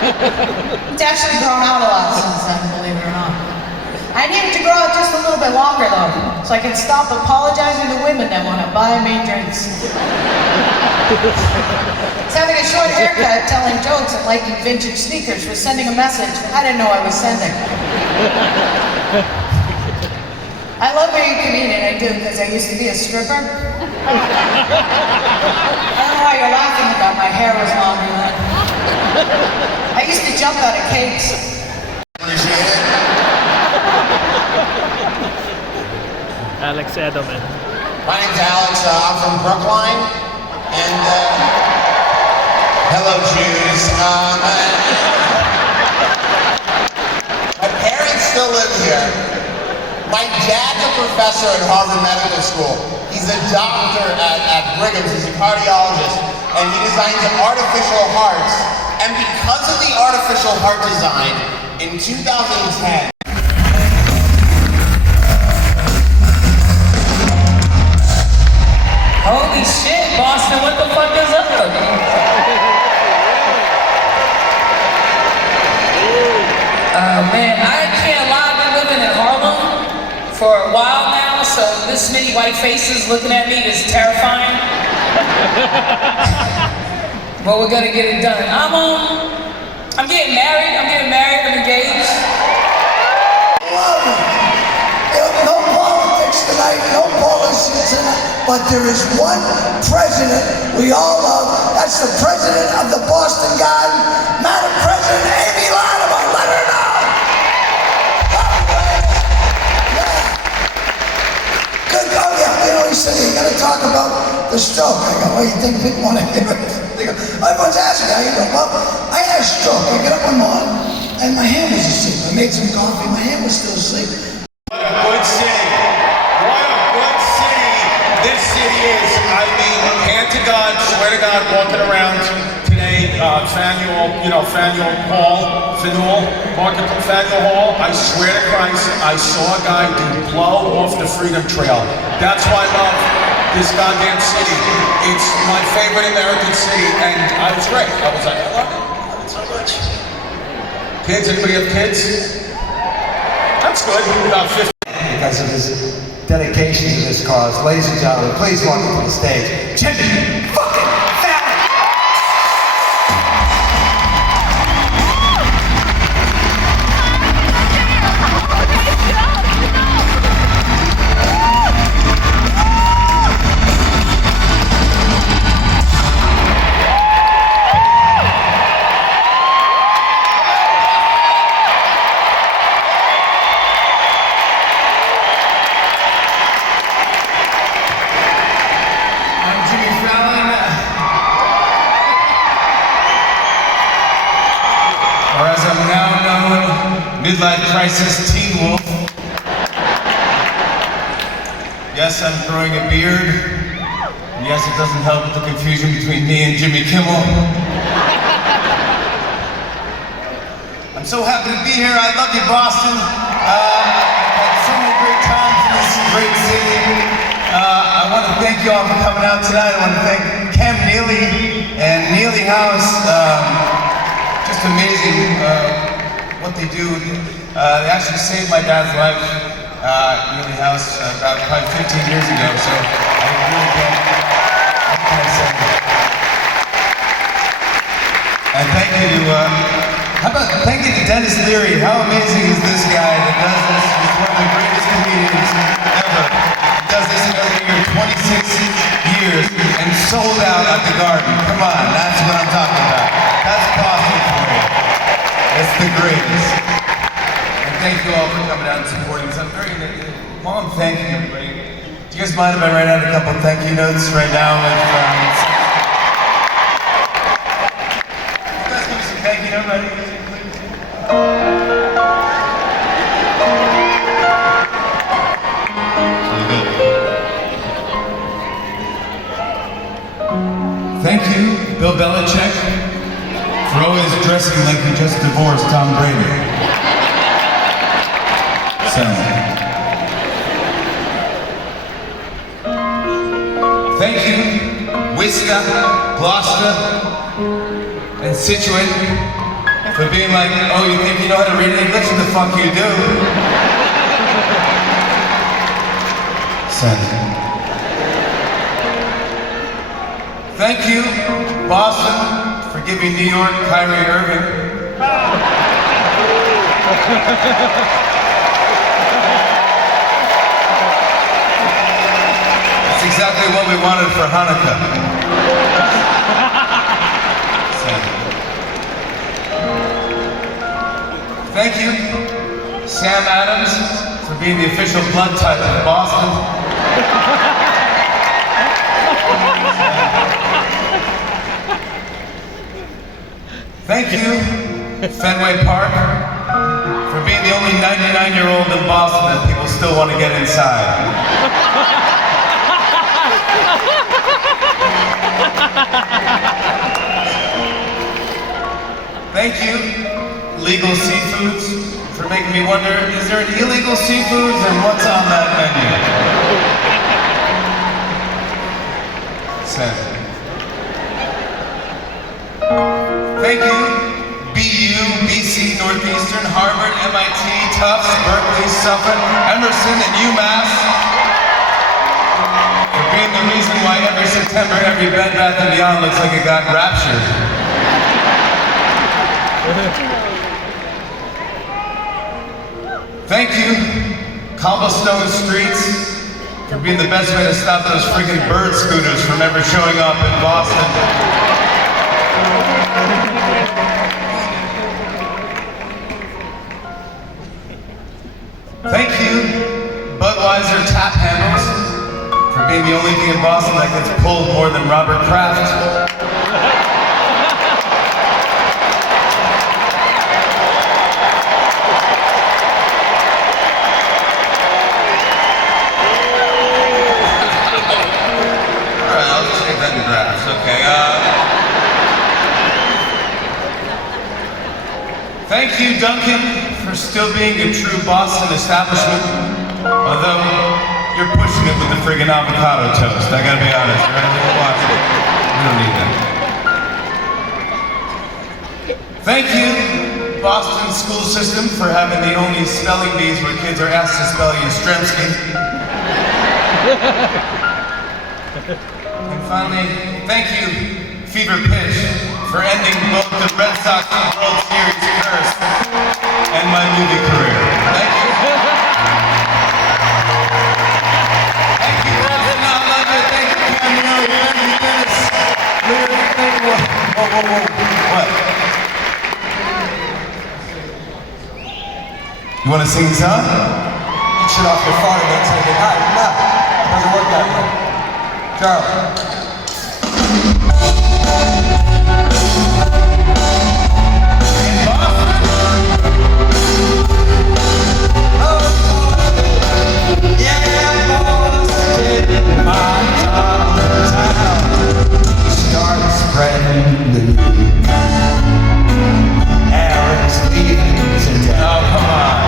It's actually grown out a lot since then, believe it or not. I need it to grow out just a little bit longer though, so I can stop apologizing to women that want to buy me drinks. It's having a short haircut, telling jokes and liking vintage sneakers was sending a message I didn't know I was sending. I love being a comedian, I do, because I used to be a stripper. I don't know why you're laughing about my hair was longer then. I used to jump out of cakes. Appreciate it. Alex Edelman. My name's Alex, I'm from Brookline, and hello Jews. My parents still live here. My dad's a professor at Harvard Medical School. He's a doctor at Brigham's, he's a cardiologist, and he designs artificial hearts. And because of the artificial heart design, in 2010, holy shit, Boston, what the fuck is up? Man, I can't lie, I've been living in Harlem for a while now, so this many white faces looking at me is terrifying. But we're gonna get it done. I'm getting married, I'm engaged. No politics tonight, no politics tonight, but there is one president we all love. That's the president of the Boston Garden, Madam President Amy Latimer. Let her know. Good. Oh yeah, you know, he said you're gonna talk about the stroke. I go, well, you think people want to hear it? Everyone's asking how you go. Well, I had a stroke. I got up one morning and my hand was asleep. I made some coffee, my hand was still asleep. What a good city. What a good city this city is. I mean, hand to God, swear to God, walking around today, Faneuil Hall, Faneuil Hall, I swear to Christ, I saw a guy do blow off the Freedom Trail. That's why I love this goddamn city. It's my favorite American city, and I was great. I was like, I love it so much. Kids, anybody have kids? That's good, about 50. Because of his dedication to this cause. Ladies and gentlemen, please welcome to the stage, Jimmy fucking Fallon! Midlife crisis teen wolf. Yes, I'm growing a beard. And yes, it doesn't help with the confusion between me and Jimmy Kimmel. I'm so happy to be here. I love you, Boston. I've had so many great times in this great city. I want to thank you all for coming out tonight. I want to thank Cam Neely and Neely House. Just amazing. What they do. They actually saved my dad's life, Neely House, about probably 15 years ago, so I really can't say that. And thank you to Denis Leary. How amazing is this guy that does this? He's one of the greatest comedians ever. He does this every year, 26 years, and sold out at the Garden. Come on, that's what I'm talking about. That's Boston for you. It's the greatest. And thank you all for coming out and supporting us. I'm very while I'm thanking everybody, do you guys mind if I write out a couple of thank you notes right now? You guys give me some thank you notes, right? Thank you, Bill Belichick, for always dressing like he just divorced Tom Brady. So, thank you, Worcester, Gloucester, and Scituate, For being like, oh, you think you know how to read English? What the fuck you do? Send. Thank you, Boston, for giving New York Kyrie Irving. That's exactly what we wanted for Hanukkah. Thank you, Sam Adams, for being the official blood type of Boston. Thank you, Fenway Park, for being the only 99-year-old in Boston that people still want to get inside. Thank you, Legal Seafoods, for making me wonder, is there an illegal seafoods and what's on that menu? Send. Thank you, BU, BC, Northeastern, Harvard, MIT, Tufts, Berkeley, Suffolk, Emerson, and UMass, for being the reason why every September every Bed Bath & Beyond looks like it got raptured. Thank you, cobblestone streets, for being the best way to stop those freaking bird scooters from ever showing up in Boston. Thank you, Budweiser tap handles, for being the only thing in Boston that gets pulled more than Robert Kraft. Thank you, Duncan, for still being a true Boston establishment. Although, you're pushing it with the friggin' avocado toast. I gotta be honest, right? Watch it. We don't need that. Thank you, Boston school system, for having the only spelling bees where kids are asked to spell Yastrzemski. And finally, thank you, Fever Pitch, for ending both the Red Sox World Series curse and my movie career. Thank you. Thank you, President. I love you. Thank you, Cameo. Thank you, Dennis Leary. Thank you. Whoa. What? You want to sing a song? You shit off your phone and then say goodnight. No, it doesn't work that way. Carolyn. Spreading the news. Aaron's leaving today. Oh, come on.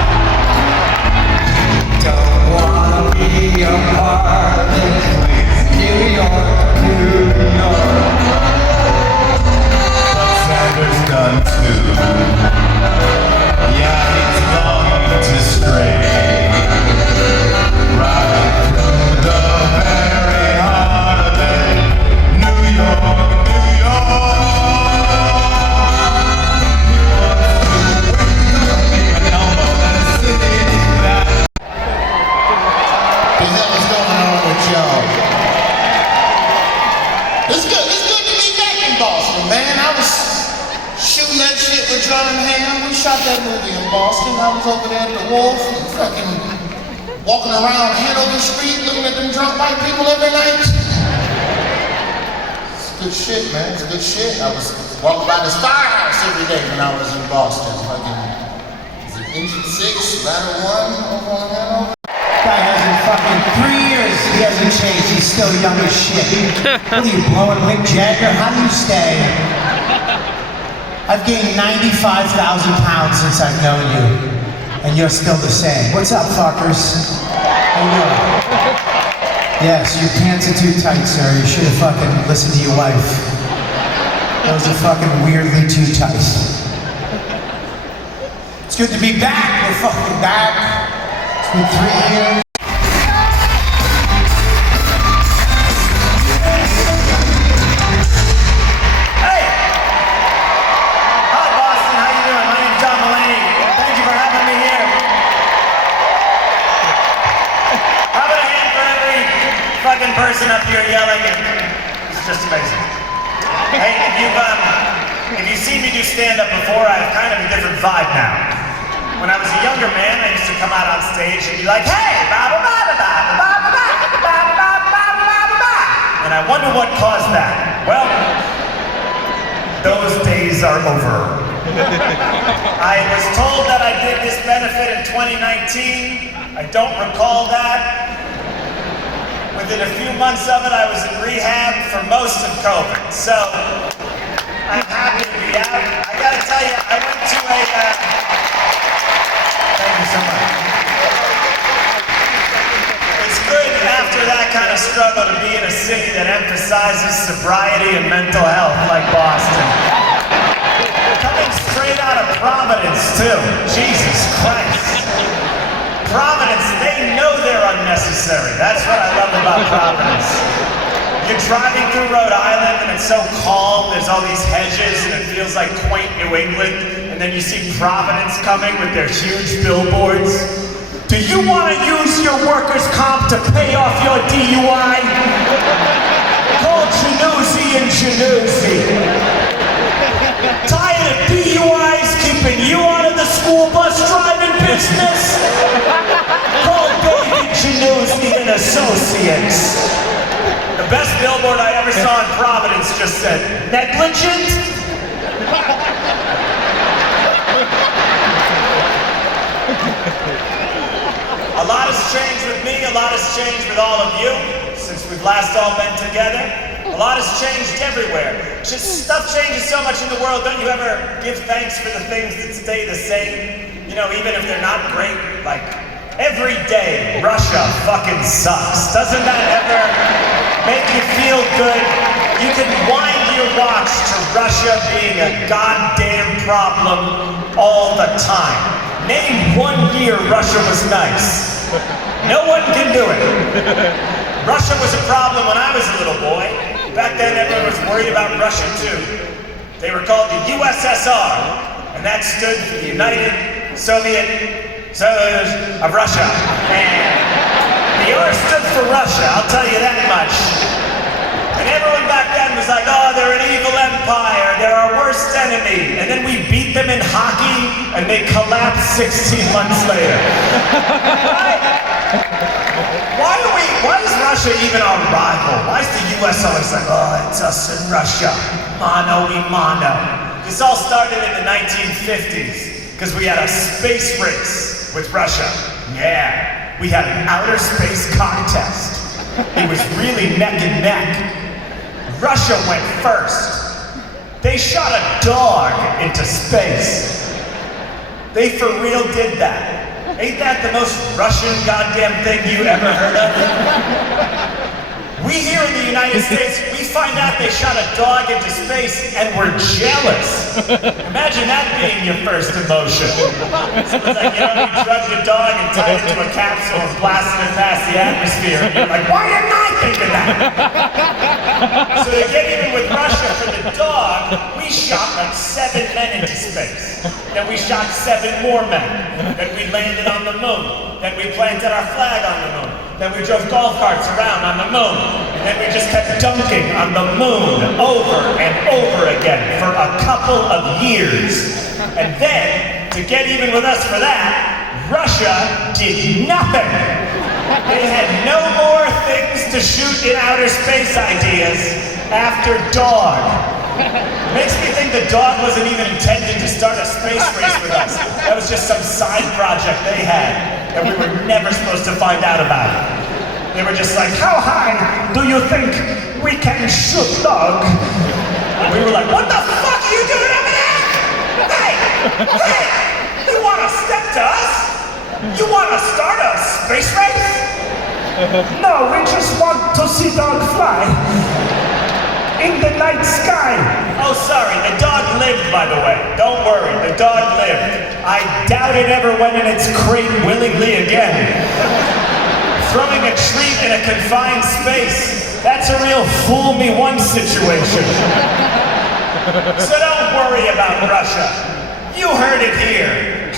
Don't wanna be a part of this place. New York. But Sanders done too. Yeah, he's longing to stray. Right through the very heart of it. New York. We shot that movie in Boston. I was over there at the Wolf, fucking walking around Hanover Street, looking at them drunk white people every night. It's good shit, man. It's good shit. I was walking by this firehouse every day when I was in Boston. Fucking, is it Engine 6, Ladder 1 over on Hanover? Guy hasn't fucking 3 years. He hasn't changed. He's still young as shit. What are you blowing Mick Jagger? How do you stay? I've gained 95,000 pounds since I've known you, and you're still the same. What's up, fuckers? How you doing? Yes, your pants are too tight, sir. You should have fucking listened to your wife. Those are fucking weirdly too tight. It's good to be back. We're fucking back. It's been 3 years. Hey! Hi, Boston. How you doing? My name's John Mulaney. Thank you for having me here. How about a hand for every fucking person up here yelling? It's just amazing. Hey, if you've seen me do stand-up before, I have kind of a different vibe now. When I was a younger man, I used to come out on stage and be like, hey, ba ba ba ba ba ba ba ba ba ba ba ba ba. And I wonder what caused that. Well, those days are over. I was told that I did this benefit in 2019. I don't recall that. Within a few months of it, I was in rehab for most of COVID. So, I'm happy to be out. I gotta tell you, I went to a, thank you so much. It's good after that kind of struggle to be in a city that emphasizes sobriety and mental health like Boston. Coming straight out of Providence, too. Jesus Christ. Providence, they know they're unnecessary. That's what I love about Providence. You're driving through Rhode Island and it's so calm, there's all these hedges and it feels like quaint New England, and then you see Providence coming with their huge billboards. Do you want to use your workers' comp to pay off your DUI? Call Januzzi and Januzzi. Tired of DUIs keeping you out of the school bus driving business? Call David Januzzi and Associates. The best billboard I ever saw in Providence just said, negligent? A lot has changed with me, a lot has changed with all of you since we've last all been together. A lot has changed everywhere. Just stuff changes so much in the world. Don't you ever give thanks for the things that stay the same? You know, even if they're not great, like every day, Russia fucking sucks. Doesn't that ever make you feel good? You can wind your watch to Russia being a goddamn problem all the time. Name 1 year Russia was nice. No one can do it. Russia was a problem when I was a little boy. Back then everyone was worried about Russia too. They were called the USSR, and that stood for the United Soviet of Russia. And the R stood for Russia, I'll tell you that much. And everyone back then was like, oh, they're an evil empire, they're our worst enemy. And then we beat them in hockey, and they collapsed 16 months later. Why is Russia even our rival? Why is the US always like, oh, it's us and Russia, mano y mano? This all started in the 1950s, because we had a space race with Russia. Yeah, we had an outer space contest. It was really neck and neck. Russia went first. They shot a dog into space. They for real did that. Ain't that the most Russian goddamn thing you ever heard of? We here in the United States, we find out they shot a dog into space and we're jealous. Imagine that being your first emotion. So it's like, you know, you drugged a dog and tied it to a capsule and blasted it past the atmosphere. And you're like, why didn't I think of that? So to get even with Russia for the dog, we shot like 7 men into space. Then we shot 7 more men. Then we landed on the moon. Then we planted our flag on the moon. Then we drove golf carts around on the moon. And then we just kept dunking on the moon over and over again for a couple of years. And then, to get even with us for that, Russia did nothing. They had no more things to shoot in outer space ideas after dog. Makes me think the dog wasn't even intended to start a space race with us. That was just some side project they had that we were never supposed to find out about. They were just like, how high do you think we can shoot dog? And we were like, what the fuck are you doing over there? Hey, you wanna step to us? You wanna start a space race? No, we just want to see dog fly in the night sky. Oh, sorry, the dog laid lived, by the way. Don't worry, the dog lived. I doubt it ever went in its crate willingly again. Throwing a treat in a confined space, that's a real fool me once situation. So don't worry about Russia. You heard it here.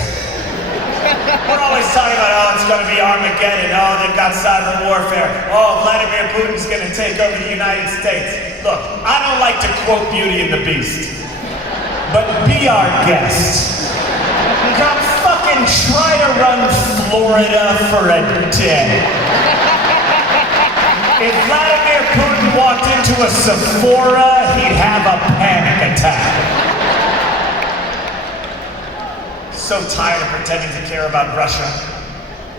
We're always talking about, oh, it's going to be Armageddon. Oh, they've got cyber warfare. Oh, Vladimir Putin's going to take over the United States. Look, I don't like to quote Beauty and the Beast, but be our guest. Come fucking try to run Florida for a day. If Vladimir Putin walked into a Sephora, he'd have a panic attack. So tired of pretending to care about Russia.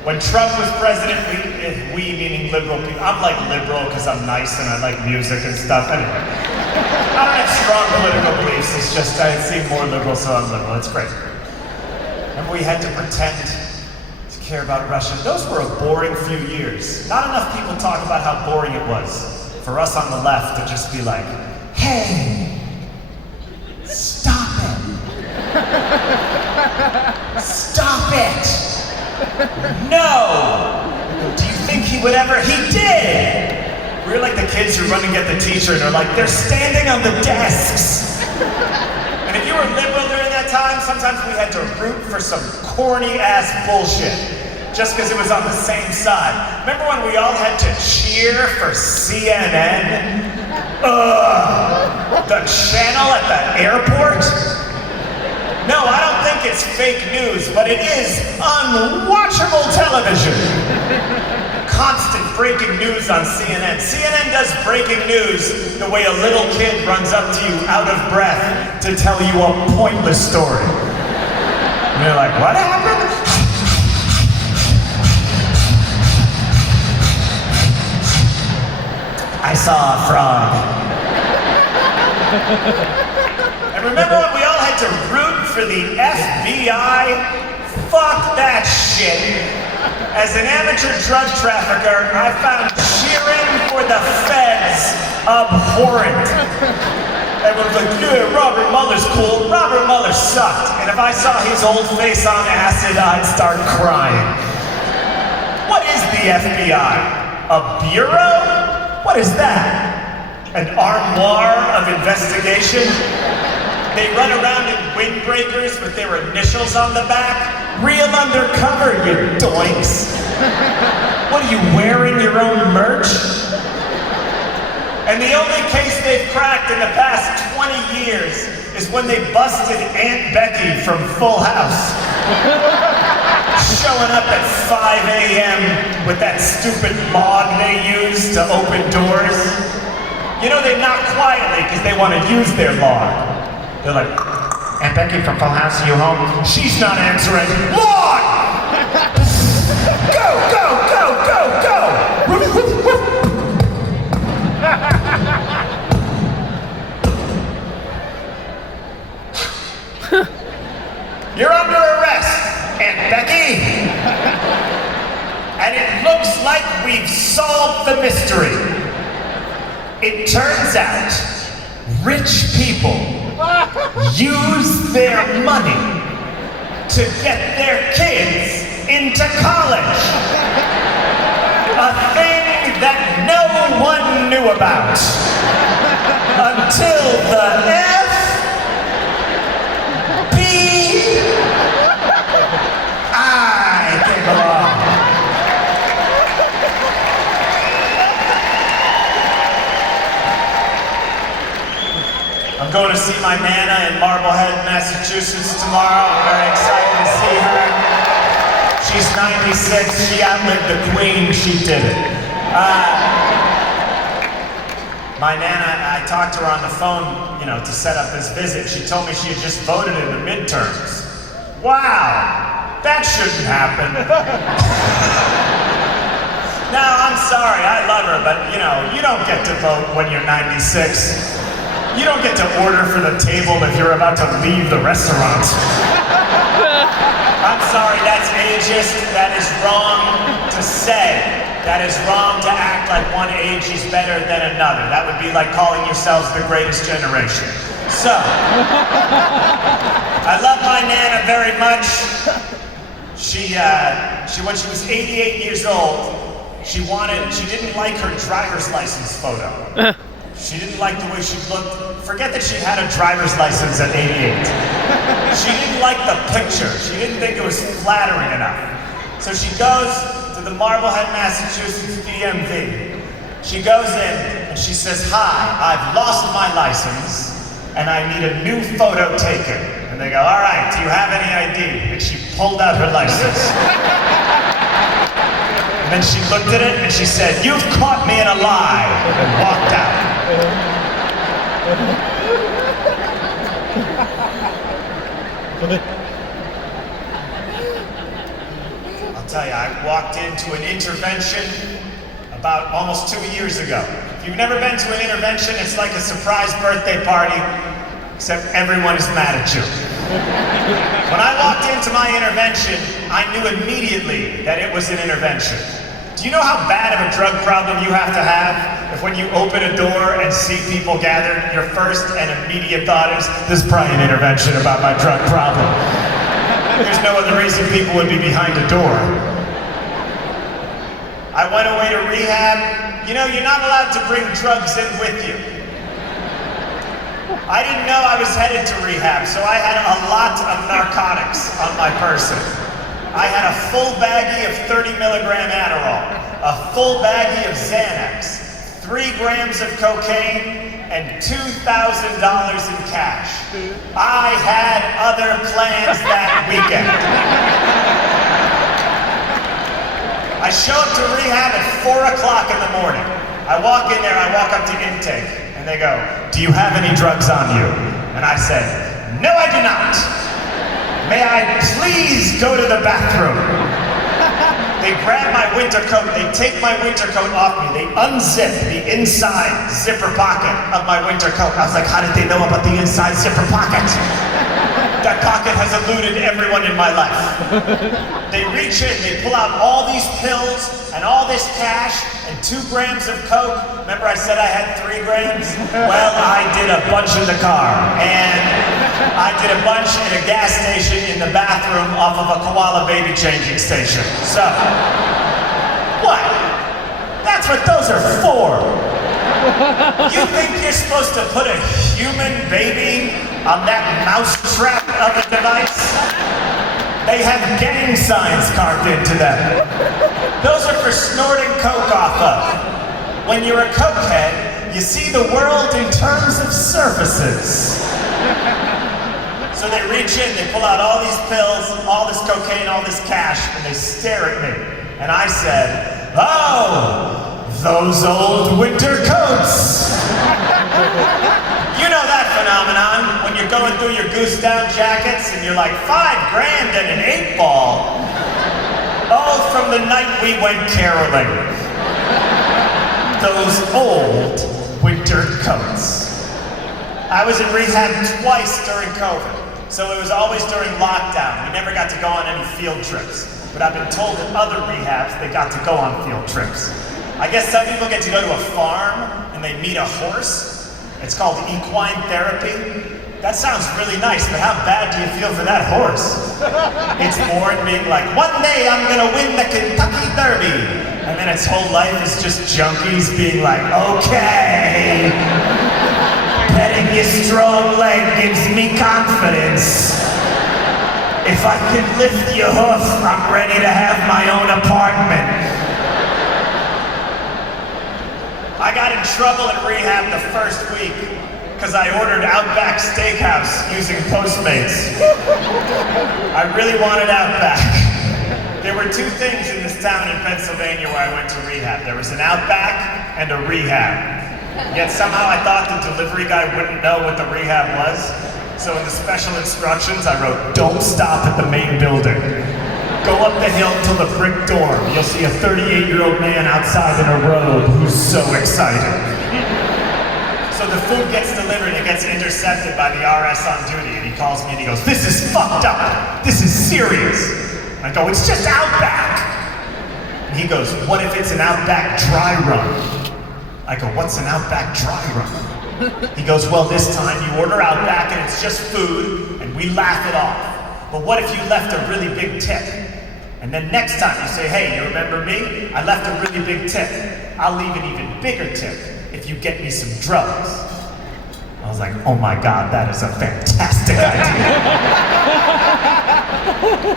When Trump was president, we meaning liberal people, I'm like liberal because I'm nice and I like music and stuff. Anyway, I don't have strong political beliefs, it's just I seem more liberal, so I'm liberal. It's great. And we had to pretend to care about Russia. Those were a boring few years. Not enough people talk about how boring it was for us on the left to just be like, hey, stop it. Stop it! No! Do you think he would ever? He did! We were like the kids who run and get the teacher and are like, they're standing on the desks! And if you were liberal during that time, sometimes we had to root for some corny ass bullshit. Just because it was on the same side. Remember when we all had to cheer for CNN? The channel at the airport? No, I don't think it's fake news, but it is unwatchable television. Constant breaking news on CNN. CNN does breaking news the way a little kid runs up to you out of breath to tell you a pointless story. And you're like, what happened? I saw a frog. And remember when we all had to root for the FBI? Fuck that shit. As an amateur drug trafficker, I found cheering for the feds abhorrent. Everyone's like, yeah, Robert Mueller's cool. Robert Mueller sucked. And if I saw his old face on acid, I'd start crying. What is the FBI? A bureau? What is that? An armoire of investigation? They run around in windbreakers with their initials on the back. Real undercover, you doinks. What are you wearing, your own merch? And the only case they've cracked in the past 20 years is when they busted Aunt Becky from Full House. Showing up at 5 a.m. with that stupid log they use to open doors. You know, they knock quietly because they want to use their log. They're like, Aunt Becky from Full House, are you home? She's not answering. Log! Go, go, go, go, go! You're under arrest, Aunt Becky. And it looks like we've solved the mystery. It turns out rich people use their money to get their kids into college. A thing that no one knew about until the FBI came along. I'm going to see my Nana in Marblehead, Massachusetts tomorrow. I'm very excited to see her. She's 96. She outlived the Queen. She did it. My Nana, I talked to her on the phone, to set up this visit. She told me she had just voted in the midterms. Wow, that shouldn't happen. No, I'm sorry, I love her, but you don't get to vote when you're 96. You don't get to order for the table if you're about to leave the restaurant. I'm sorry, that's ageist. That is wrong to say. That is wrong to act like one age is better than another. That would be like calling yourselves the greatest generation. So, I love my Nana very much. She when she was 88 years old, she didn't like her driver's license photo. She didn't like the way she looked. Forget that she had a driver's license at 88. She didn't like the picture. She didn't think it was flattering enough. So she goes to the Marblehead, Massachusetts DMV. She goes in and she says, "Hi, I've lost my license and I need a new photo taken." And they go, "All right, do you have any ID?" And she pulled out her license. And then she looked at it and she said, "You've caught me in a lie," and walked out. I'll tell you, I walked into an intervention about almost 2 years ago. If you've never been to an intervention, it's like a surprise birthday party, except everyone is mad at you. When I walked into my intervention, I knew immediately that it was an intervention. Do you know how bad of a drug problem you have to have if when you open a door and see people gathered, your first and immediate thought is, "This is probably an intervention about my drug problem." There's no other reason people would be behind a door. I went away to rehab. You know, you're not allowed to bring drugs in with you. I didn't know I was headed to rehab, so I had a lot of narcotics on my person. I had a full baggie of 30 milligram Adderall, a full baggie of Xanax, 3 grams of cocaine, and $2,000 in cash. I had other plans that weekend. I show up to rehab at 4 o'clock in the morning. I walk in there, I walk up to intake, and they go, "Do you have any drugs on you?" And I said, "No, I do not. May I please go to the bathroom?" They grab my winter coat, they take my winter coat off me, they unzip the inside zipper pocket of my winter coat. I was like, how did they know about the inside zipper pocket? That pocket has eluded everyone in my life. They reach in, they pull out all these pills and all this cash and 2 grams of coke. Remember I said I had 3 grams? Well, I did a bunch in the car, and I did a bunch in a gas station in the bathroom off of a koala baby changing station. So, what? That's what those are for. You think you're supposed to put a human baby on that mousetrap of a device? They have gang signs carved into them. Those are for snorting coke off of. When you're a cokehead, you see the world in terms of surfaces. So they reach in, they pull out all these pills, all this cocaine, all this cash, and they stare at me. And I said, "Oh, those old winter coats." You know that phenomenon, when you're going through your goose down jackets and you're like, $5 grand and an 8-ball. Oh, from the night we went caroling. Those old winter coats. I was in rehab twice during COVID, so it was always during lockdown. We never got to go on any field trips. But I've been told at other rehabs they got to go on field trips. I guess some people get to go to a farm and they meet a horse. It's called equine therapy. That sounds really nice, but how bad do you feel for that horse? It's born being like, "One day I'm gonna win the Kentucky Derby." And then its whole life is just junkies being like, "Okay, petting your strong leg gives me confidence. If I can lift your hoof, I'm ready to have my own apartment." I got in trouble in rehab the first week because I ordered Outback Steakhouse using Postmates. I really wanted Outback. There were 2 things in this town in Pennsylvania where I went to rehab. There was an Outback and a rehab. Yet somehow I thought the delivery guy wouldn't know what the rehab was. So in the special instructions I wrote, "Don't stop at the main building. Go up the hill to the brick dorm. You'll see a 38-year-old man outside in a robe who's so excited." So the food gets delivered, it gets intercepted by the RS on duty, and he calls me and he goes, "This is fucked up. This is serious." I go, "It's just Outback." And he goes, "What if it's an Outback dry run?" I go, "What's an Outback dry run?" He goes, well, this time you order out back and it's just food and we laugh it off. But what if you left a really big tip? And then next time you say, hey, you remember me? I left a really big tip. I'll leave an even bigger tip if you get me some drugs. I was like, oh my God, that is a fantastic idea.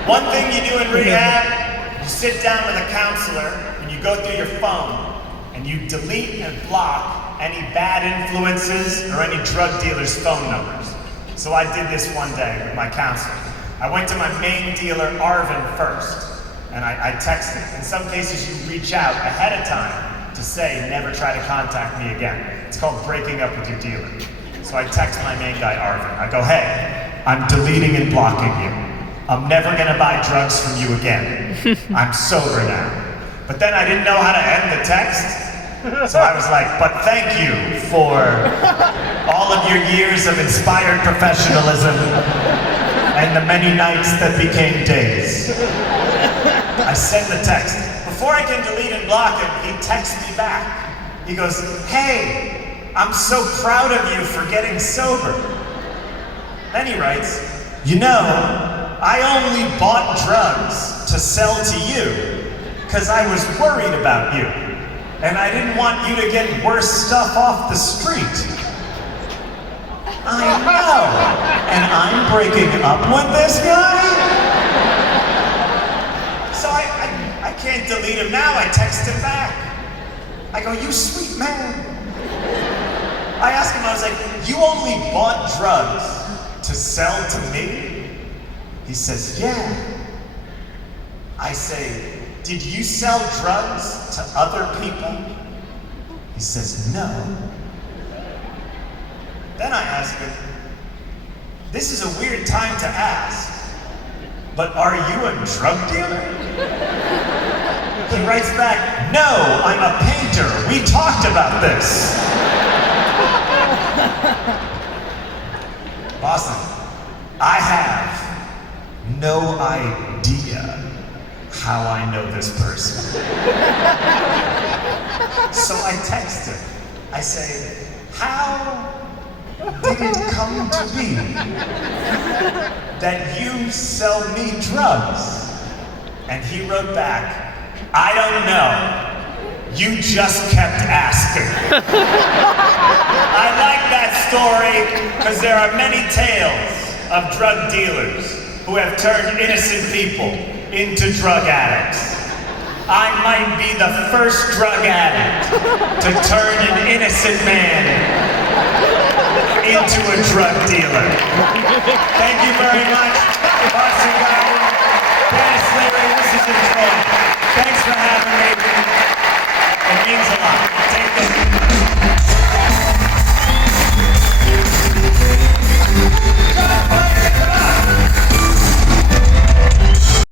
One thing you do in rehab, you sit down with a counselor and you go through your phone and you delete and block any bad influences or any drug dealers' phone numbers. So I did this one day with my counselor. I went to my main dealer, Arvin, first, and I texted. In some cases, you reach out ahead of time to say, never try to contact me again. It's called breaking up with your dealer. So I text my main guy, Arvin. I go, hey, I'm deleting and blocking you. I'm never gonna buy drugs from you again. I'm sober now. But then I didn't know how to end the text. So I was like, but thank you for all of your years of inspired professionalism and the many nights that became days. I send the text. Before I can delete and block him, he texts me back. He goes, hey, I'm so proud of you for getting sober. Then he writes, you know, I only bought drugs to sell to you because I was worried about you. And I didn't want you to get worse stuff off the street. I know. And I'm breaking up with this guy? So I can't delete him now. I text him back. I go, you sweet man. I asked him, I was like, you only bought drugs to sell to me? He says, yeah. I say, did you sell drugs to other people? He says, no. Then I ask him, this is a weird time to ask, but are you a drug dealer? He writes back, no, I'm a painter. We talked about this. Boston, I have no idea how I know this person. So I text him. I say, how did it come to be that you sell me drugs? And he wrote back, I don't know. You just kept asking. I like that story because there are many tales of drug dealers who have turned innocent people into drug addicts. I might be the first drug addict to turn an innocent man into a drug dealer. Thank you very much, Boston Garden, Denis Leary, this is Detroit. Thanks for having me.